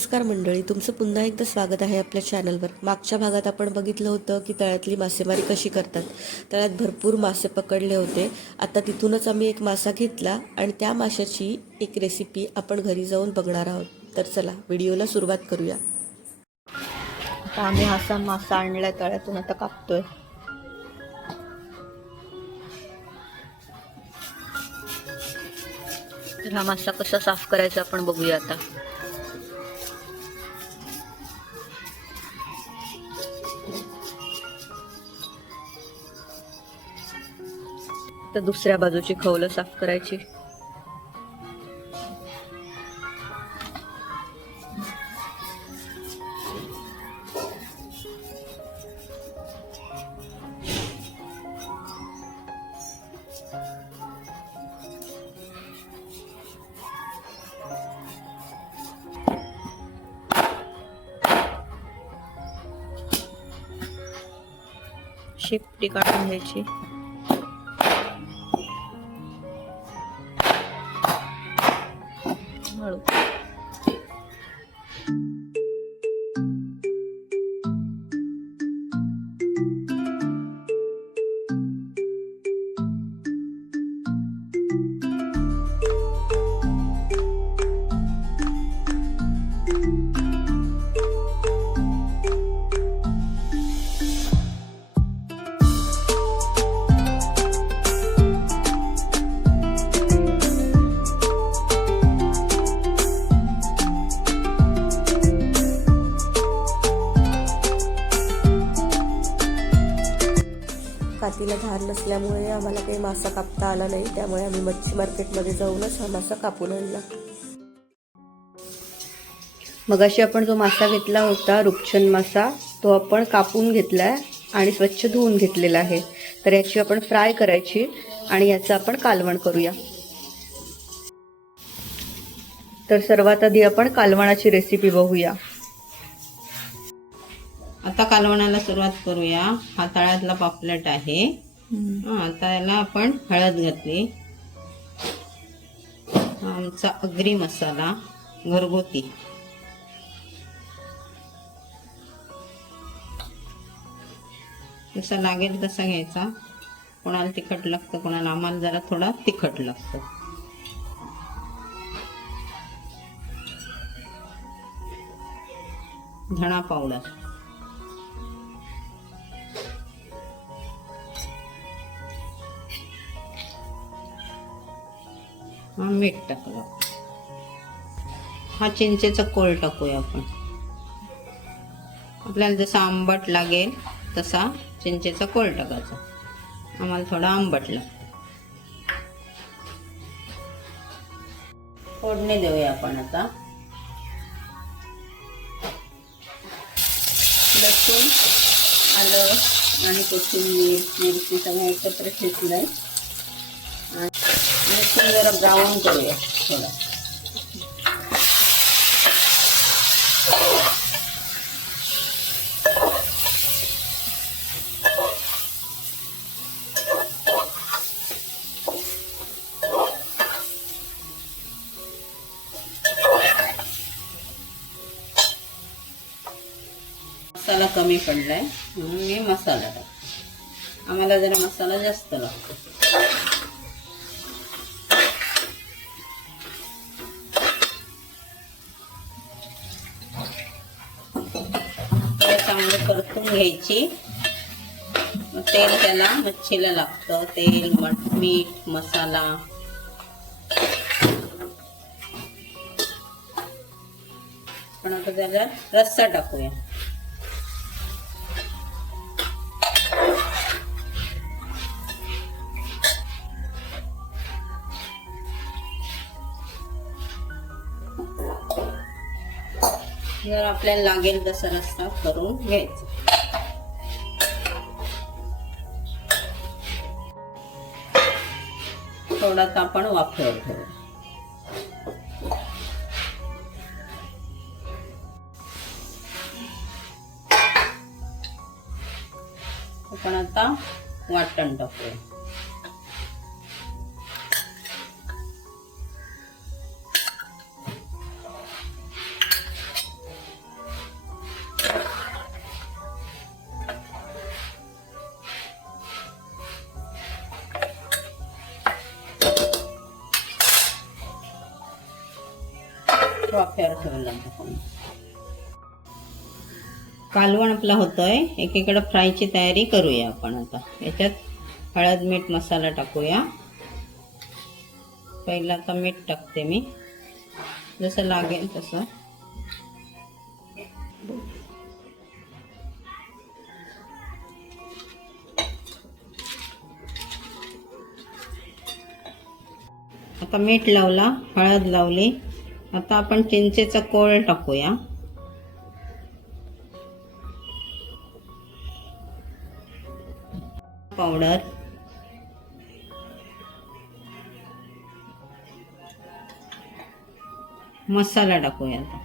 नमस्कार मंडळी तुमचं पुन्हा एकदा स्वागत आहे आपल्या चॅनलवर मागच्या भागात आपण बघितलं होतं की तळ्यातली मासेमारी कशी करतात. तळ्यात भरपूर मासे पकडले होते. आता तिथूनच आम्ही एक मासा घेतला आणि त्या माशाची एक रेसिपी आपण घरी जाऊन बघणार आहोत. तर चला व्हिडिओला सुरुवात करूया. आता आम्ही असा मासा आणलाय तळ्यातून आता कापतोय. तर हा मासा कसा साफ करायचा आपण बघूया आता. तर दुसऱ्या बाजूची खवलं साफ करायची. शेपटी काढून घ्यायची. ¿verdad? धार नसल्यामुळे आम्हाला काही मासा कापता आला नाही. त्यामुळे आम्ही मच्छी मार्केटमध्ये जाऊनच हा मासा कापून आणला. मगाशी आपण जो मासा घेतला होता रुपचन मासा तो आपण कापून घेतलाय आणि स्वच्छ धुवून घेतलेला आहे. तर याची आपण फ्राय करायची आणि याचं आपण कालवण करूया. तर सर्वात आधी आपण कालवणाची रेसिपी बघूया. आता कालवणाला सुरुवात करूया. हा तळ्यातला पापलेट आहे. हां आता याला आपण हळद घातली. आमचा अग्री मसाला घरगुती. जसा लागेल तसा घ्यायचा. कोणाला तिखट लागतं कोणाला आम्हाला जरा थोडा तिखट लागतं. धणा पावडर. हा मीठ टाकलं. हा चिंचेचा कोळ टाकूया आपण. आपल्याला जसा आंबट लागेल तसा चिंचेचा कोळ टाकायचा. आम्हाला थोडा आंबट लागतो फोडणी देऊया आपण आता. लसूण आलं आणि कोथिंबीर मिरची सगळं एकत्र ठेचलंय. आहे लसूण जरा ब्राऊन करूया. थोडा. मसाला कमी पडलाय म्हणून मी मसाला आम्हाला जरा मसाला जास्त लागतो. चांगलं परतून घ्यायची. मग तेल त्याला मच्छीला लागतं. तेल मठ मीठ मसाला. पण आता त्याला रस्सा टाकूया. जर आपल्याला लागेल तसा रस्सा करून घ्यायचा. थोडा आपण वाफेवर ठेवू. आपण आता वाटण टाकूया. वाफ्यावर ठेवलं पण कालवण आपला होतोय. एकीकडे फ्रायची तयारी करूया आपण आता. याच्यात हळद मीठ मसाला टाकूया. पहिला आता मीठ टाकते मी. जसं लागेल तसं. आता मीठ लावला हळद लावली. आता आपण चिंचेचा कोळ टाकूया. पावडर. मसाला टाकूया आता.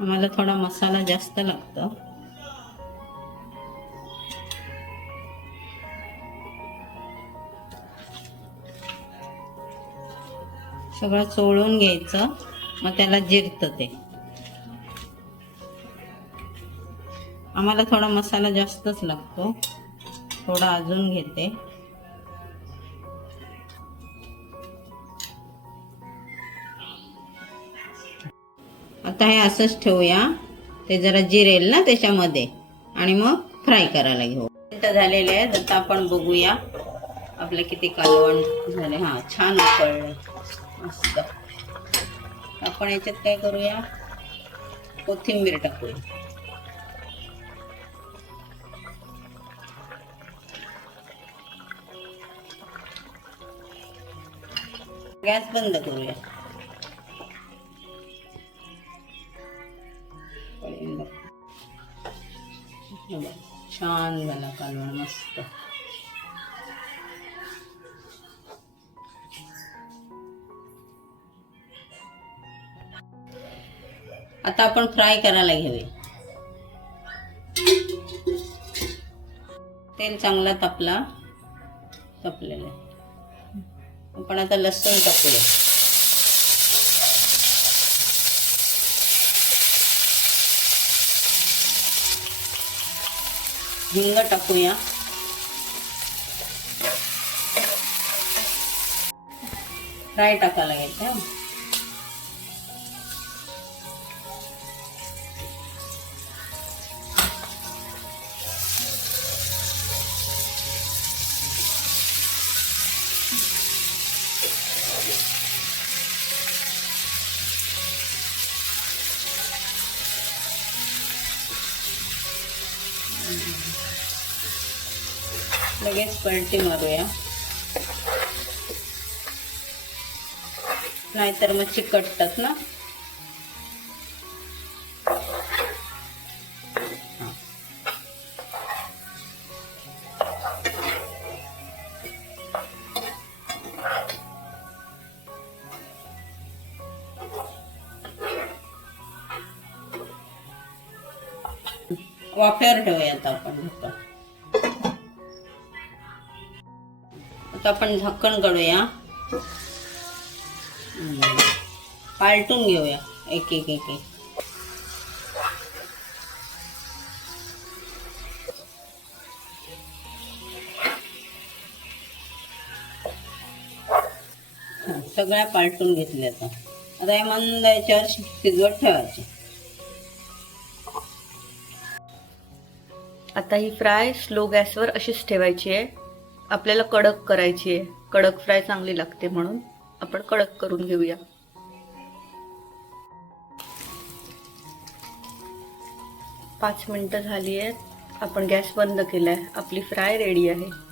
आम्हाला थोडा मसाला जास्त लागतो. सगळं चोळून घ्यायचं. मग त्याला जिरतं ते. आम्हाला थोडा मसाला जास्तच लागतो. थोडा अजून घेते. आता हे असंच ठेवूया. ते जरा जिरेल ना त्याच्यामध्ये. आणि मग फ्राय करायला घेऊ. मिनटं झालेले आहेत. आता आपण बघूया. आपलं किती कालवण झाले. हां छान उकळलं. मस्त. आपण याच्यात काय करूया? कोथिंबीर टाकूया. गॅस बंद करूया. छान झाला कालवण मस्त. आता आपण फ्राय करायला घेऊया. तेल चांगला तापला तापलेलं आहे. आपण आता लसूण टाकूया. हिंग टाकूया. फ्राय टाकायला घ्यायचं लगेच पलटी मारूया. नाहीतर मग चिकटतात ना? हा. वाफ्यावर ठेवूया आता आपण आता आपण झाकण काढूया पालटून घेऊया एक एक एक एक. सगळ्या पालटून घेतल्या आता. आता हे मंद याच्यावर शिजवत ठेवायचे. आता ही फ्राय स्लो गॅसवर अशीच ठेवायची आहे. आपल्याला कडक करायची आहे. कडक फ्राय चांगली लागते म्हणून आपण कडक करून घेऊया. पाच मिनटं झाली आहेत. आपण गॅस बंद केला आहे आपली फ्राय रेडी आहे.